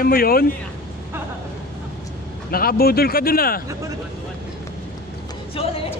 Kaya mo yun? Nakabudol ka dun ah. Sorry.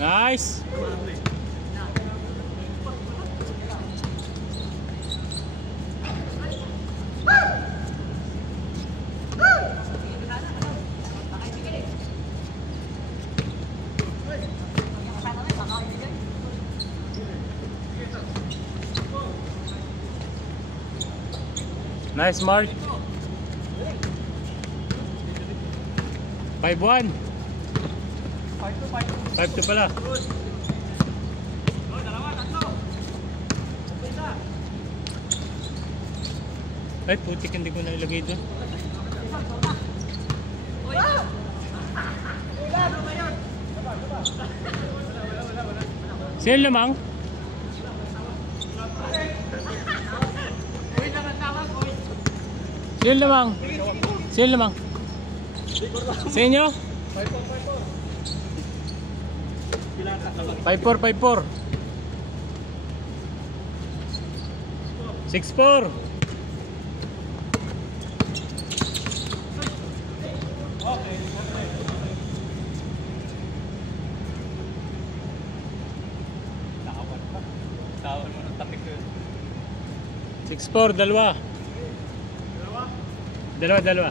Nice. Nice, Mark. 5-1. 5-2 pala. Ay, putik, hindi ko na ilagay doon. Sino lamang? Sino lamang? Sino lamang? Sa inyo? 5-4, 5-4. 6-4. Tawon mo ng tapik ko. 6-4, dalawa. Dalawa.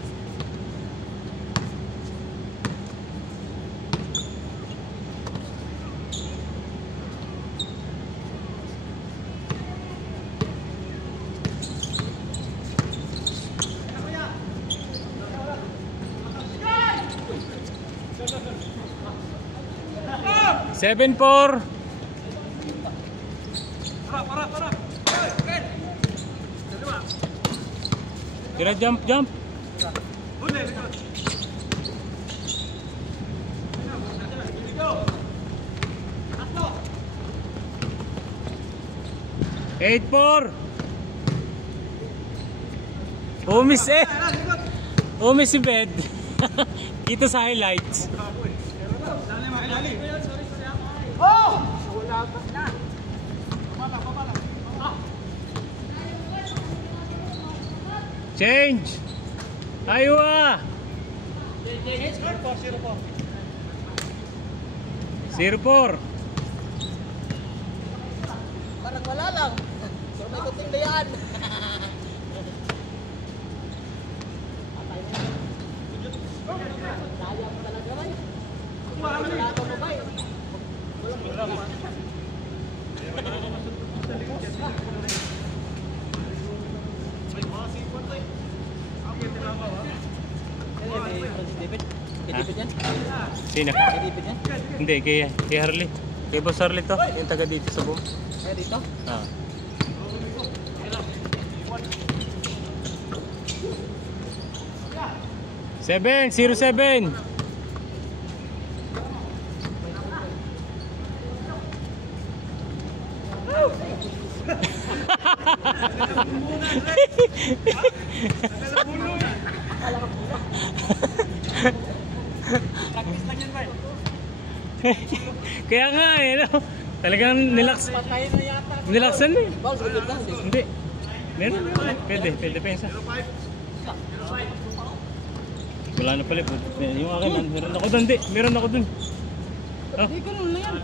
7-4. Tira, jump. Eight, 4. Umis eh. Umis si bed. Kita sa highlights. Oh! Wala pa na. Babala. Change. Aywa. 0-4. Parang wala lang. So may kuting dayan. Daya mo talaga ba? Wala ka mo ba? Sino? Hindi, kay Harley. Kay Boss Harley to, yung taga dito sa buong. Kaya dito? Ah. Seven, 0-7. Practice lang yan, Bart. Kaya nga eh, no? Talagang nilax. Patayin na yata. Nilaxan eh. Bang, sagot lang. Hindi. Meron. Pwede pa isa. Wala na pala. Yung akin, meron ako dun. Meron ako dun. Hindi ko nung yan.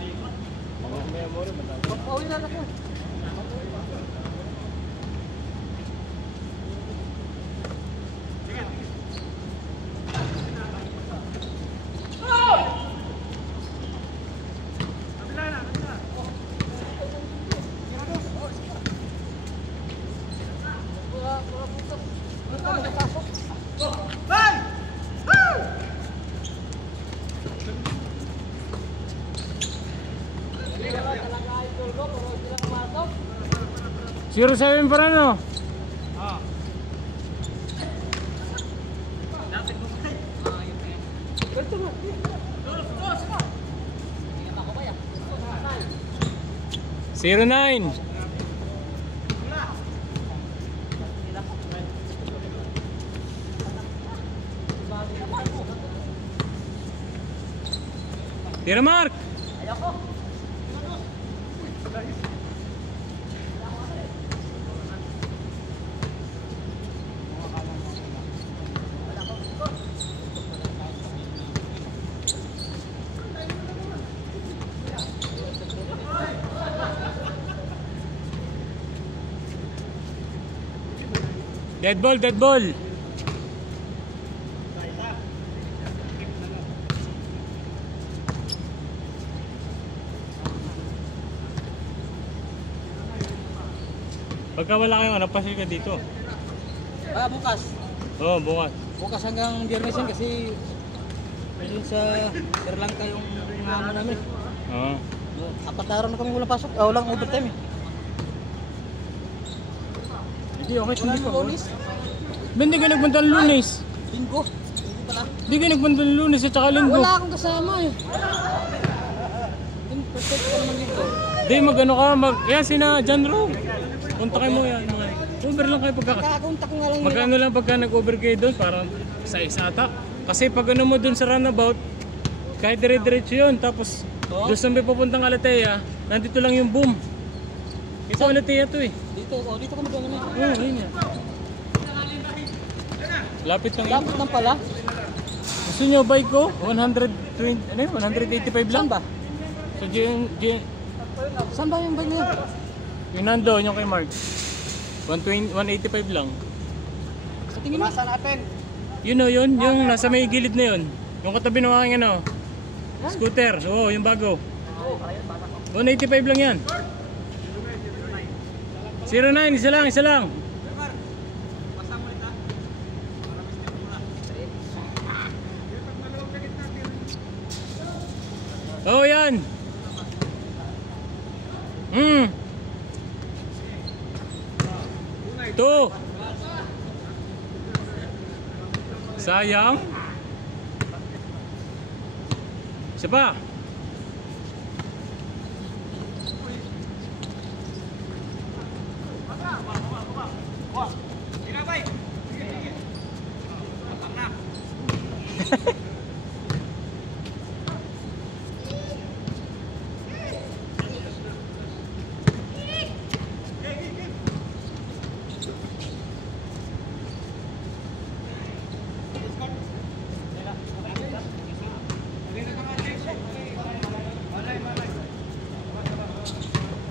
Pagpawin na ako. Go! 07 pa rin, no? Zero 9. Tira Mark. Dead ball, dead ball. Pagka wala kayong ano, pasil ka dito. Bukas. Oo, bukas. Bukas hanggang Biyernes yan kasi ayun sa Sri Lanka yung ano namin. Oo. 4 na araw na kami walang pasok. Walang overtime eh. Hindi, okay, hindi ko. Lunes. Hindi ka nagpunta ng Lunes. Linggo. Linggo pala. Hindi ka nagpunta ng Lunes at saka Linggo. Wala akong kasama eh. Perfect ko naman linggo. Hindi, mag-ano ka, yan sina John Rowe. Punta kayo mo yan. Uber lang kayo pagka. Kakakontak ko nga lang Magkano lang pagka nag-over kayo doon, parang sa isa ata. Kasi pag ano mo doon sa runabout, kahit dire-diretso yun, tapos doon sa may papuntang Alatea, nandito lang yung boom. Ito Alatea to eh. Dito kami doon namin. Oo, yun yan. Lapit lang yun. Lapit lang pala. Gusto nyo bike ko? 120, ano yun? 185 lang. Saan ba? So, Saan ba yung bag na yun? yung nandoon, yung kay Mark. 185 lang. Sa tingin mo? Saan natin? Yun o, yun. Yung nasa may gilid na yun. Yung katabi ng aking ano. Scooter. Oo, yung bago. 185 lang yan. 09, isa lang, isa lang. Oh, yan. Two. Sayang. Isa pa.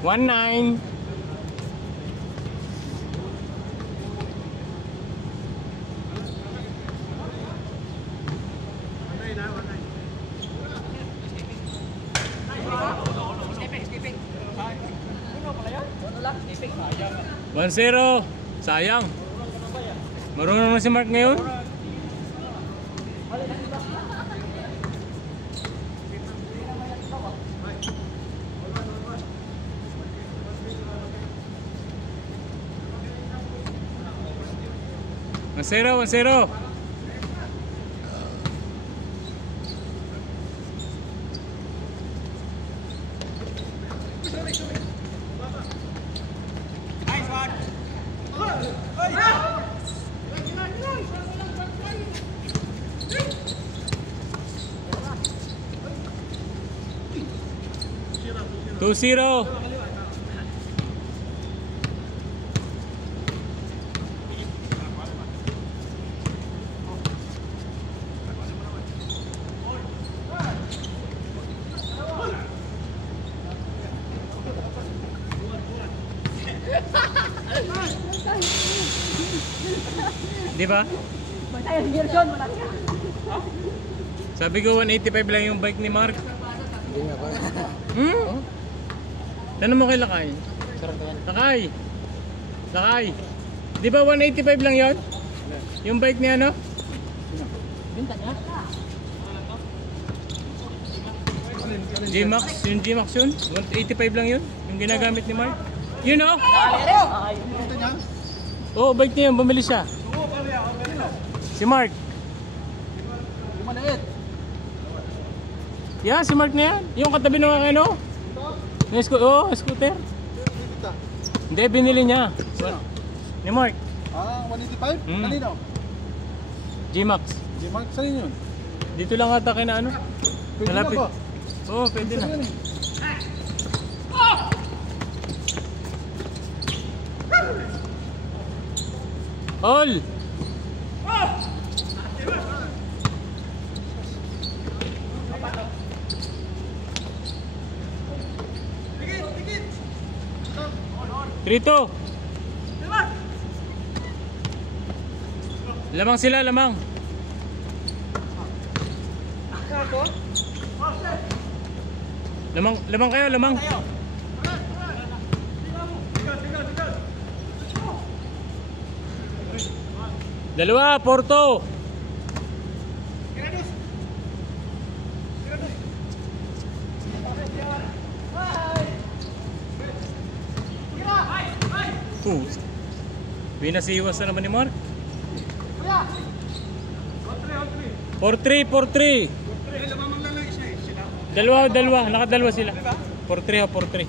One nine. One zero. Sayang. Marunong na si Mark ngayon. One zero, 1-0. Two zero. Di ba? Sabi ko 185 lang yung bike ni Mark. Hindi nga ba? Tanong mo kay Lakay. Sarap yan. Lakay! Lakay! Di ba 185 lang yon? Yung bike ni ano? Binta niya? G-Max, yung G-Max yun? 185 lang yun? Yung ginagamit ni Mark? You know? Oo, bike niya yun. Bumili siya. Si Mark. Maliit. Yeah, si Mark na yan. Yung katabi ng ano? Scooter. Hindi, binili niya. Ni Mark. 185? Hmm. Kanino? G-Max. G-Mark, saan yun? Dito lang ata kayo na ano? Pwede na Malapit. ba? Oo, pwede na. Saan yun? All! Trito! Lamang sila, lamang. Lamang kayo, lamang. Dalawa, Porto. Binasiwas na naman ni Mark. 4-3, 4-3. Dalawa, nakadalawa sila. 4-3 ha, 4-3.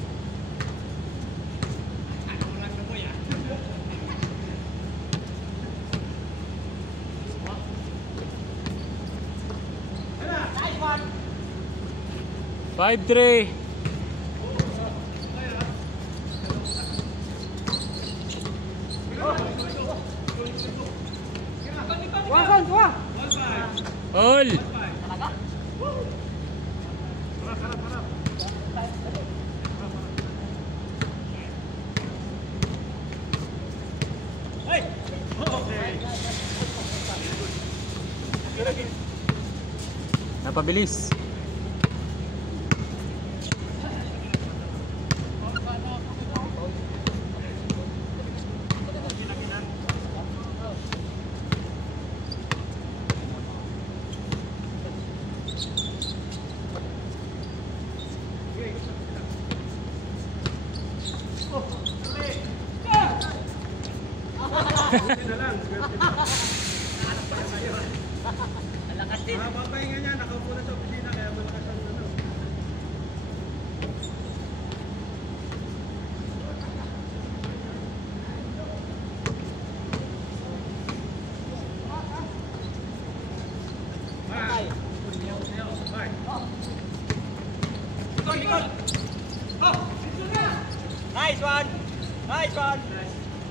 Five, three. All. Napabilis. Papahinga niya, nakaupo na sa opisina kaya malakas ang ano. Nice one! Nice one!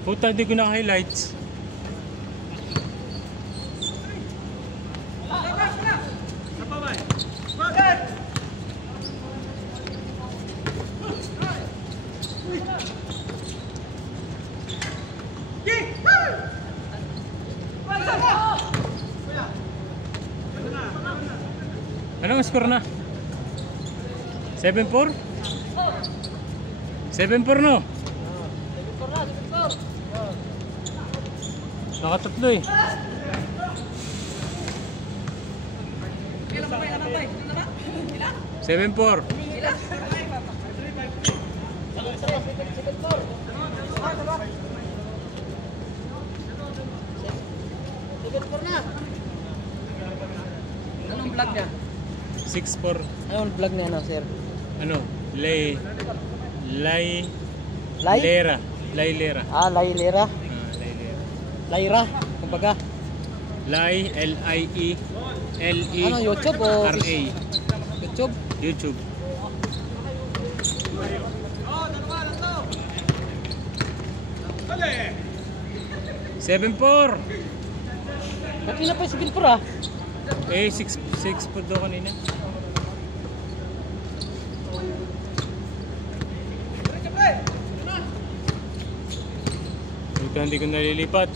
Puta, hindi ko na highlights. Anong score na? 7-4? 7-4 no? 7-4 nakatatlo eh. Ilan ba? 7-4. Anong vlog niya? 6-4. Anong vlog niya na, sir? Ano? Lay? Lera. Lailera. Lailera. Lailera. Laira, kumbaga. Lai, L-I-E, L-E, Ano, YouTube o R-A. YouTube? YouTube. Seven four. Ba't na pa yung sigil pura? Eh, 6 po daw kanina. Ito hindi ko nalilipat.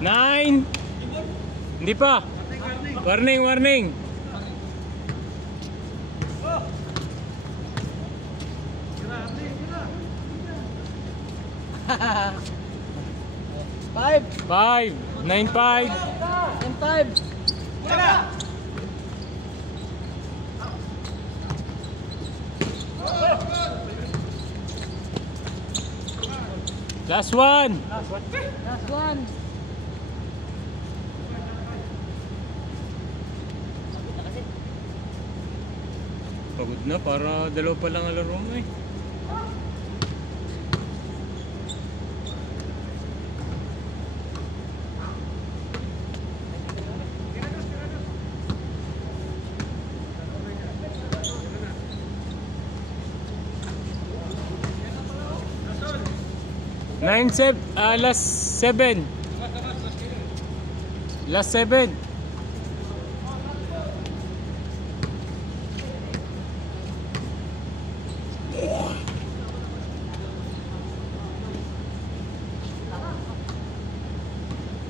9. Hindi pa. Warning, warning. Five. 5. 9-5. 9-5. Last one. Last one. Pagod na, para dalawa pa lang ang laro mo eh. Last 7. Last 7.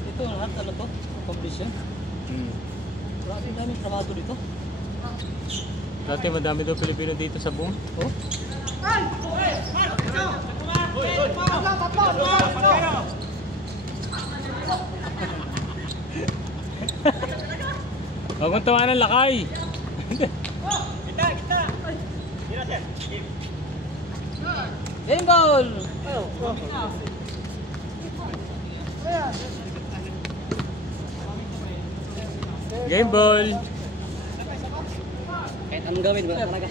Ito lahat ano to? Competition. Grabe daming trabaho dito. Dati madami daw Pilipino dito sa boom. Oh. Huwag mong tawanan lakay. Game ball. Game ball. Kahit anong gawin, wala talaga.